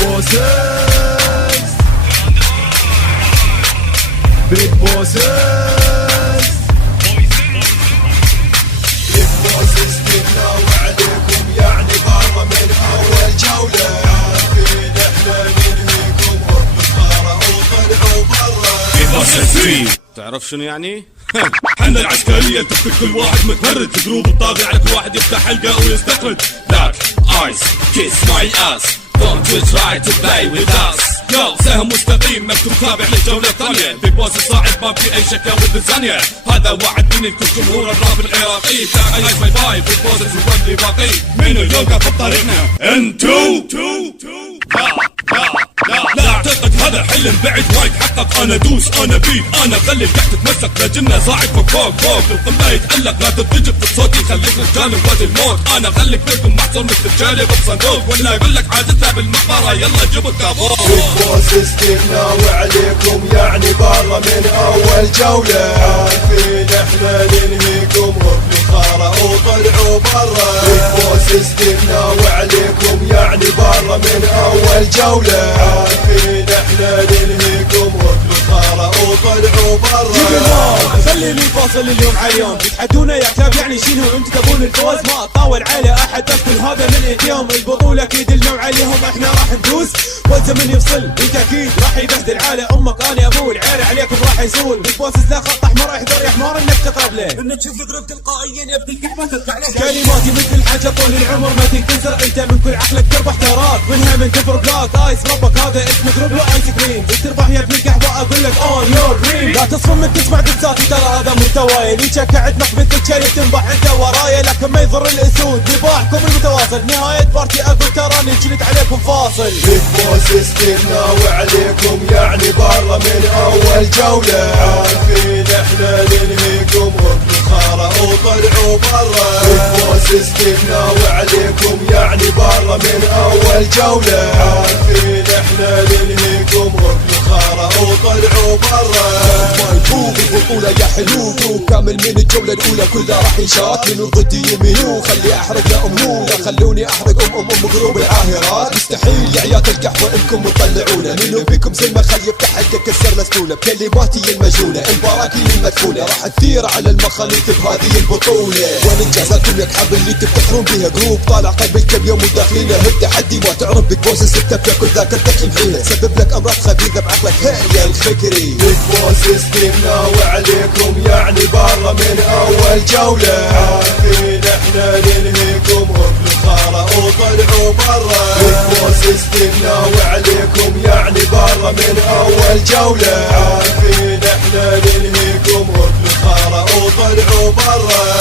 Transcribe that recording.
bosses, big bosses, big bosses فينا وعليكم يعني برا من اول جولة. عارفين احنا ننهيكم بالخارة وطلعوا برا. big bosses 3 تعرف شنو يعني؟ حنا العسكرية تفتك كل واحد متمرد في جروب الطاغي على كل واحد يفتح حلقة ويستقرد. Black eyes kiss my ass don't you try to play with us. يو سهم مستقيم مكتوب تابع للجولة الثانية. بيج بوس الصاعد ما في أي شك بالثانية. هذا وعد من الكل جمهور الراب العراقي. بلاك ايز ماي باي بيج بوس واللي باقي منو يوقف في طريقنا. انتو لا اعتقد هذا حلم بعد ما يتحقق. انا دوس انا بيد انا خلي تحت تتمسك لجنة صاعد فوق القمة يتألق. لا تتجب في صوتي خليك رجال وادي الموت. انا خليك فيكم محصور مثل الجالب بصندوق ولا اقول لك عادتها بالمقبرة يلا جيبوا الكابوس. بيج بوسز كنا وعليكم يعني برا من اول جولة. عارفين احنا ننهيكم بالخارة وطلعوا برا. بيج بوسز كنا وعليكم يعني برا من اول جولة. عارفين احنا ننهيكم بالخارة وطلعوا برا. خليني فاصل اليوم على اليوم تتحدونا يا كتاب يعني شنو انتم تبون الفوز. ما اطول على احد بس كل هذا من ايديهم. البطولة اكيد النوع عليهم احنا راح ندوس. والزمن يفصل بالتاكيد راح يبهدل على امك انا ابوه. العير عليكم راح يزول. بيج بوس لا خط احمر احذر يا حمار انك تقرب له. انك تشوف القرب تلقائيا يبدي الكعبة تطلع لك. كلماتي مثل حاجة طول العمر ما تنكسر. انت من كل عقلك تربح تراك منها من كفر بلاك ايس ربك هذا اسمه جروب له ايس كريم. تربح يا ابن القهوة اقول لك اون يور دريم. لا تصفن من تسمع دساتي ترى هذا محتواي. ليش قاعد نقبل الشاري تنبح انت ورايا لكن ما يضر الاسود. ذباحكم المتواصل نهاية بارتي اقول تراني جلد عليكم فاصل. بيج بوسز كنا وعليكم يعني برا من اول جولة. عارفين احنا ننهيكم بالخارة وطلعوا برا. بيج بوسز كنا وعليكم يعني برا من اول جولة. عارفين احنا ننهيكم بالخارة وطلعوا برا. البطولة يا حلو كامل من الجولة الأولى كلها راح ينشات. منو ضدي يمينو خلي أحرق يا أمو. لا خلوني أحرق أم قلوب العاهرات. مستحيل يا عيال القهوة إنكم تطلعونا. منو بيكم زي ما خلي يفتح حلقة كسر لسطولة. بكلماتي المجهولة البراكين المدفونة راح تثير على المخاليط بهذه البطولة. وين إنجازاتكم يا كحب اللي تفتخرون بيها جروب طالع قلب الكم يوم وداخلينه. التحدي ما تعرف بيج بوس ستة بتاكل ذاكرتك يمحيها. سبب لك أمراض خبيثة بعقلك هي الفكري. بيج بوسز كنا وعليكم يعني برا من اول جولة. عارفين احنا ننهيكم بالخارة وطلعوا برا. بيج بوسز كنا وعليكم يعني برا من اول جولة. عارفين احنا ننهيكم بالخارة وطلعوا برا.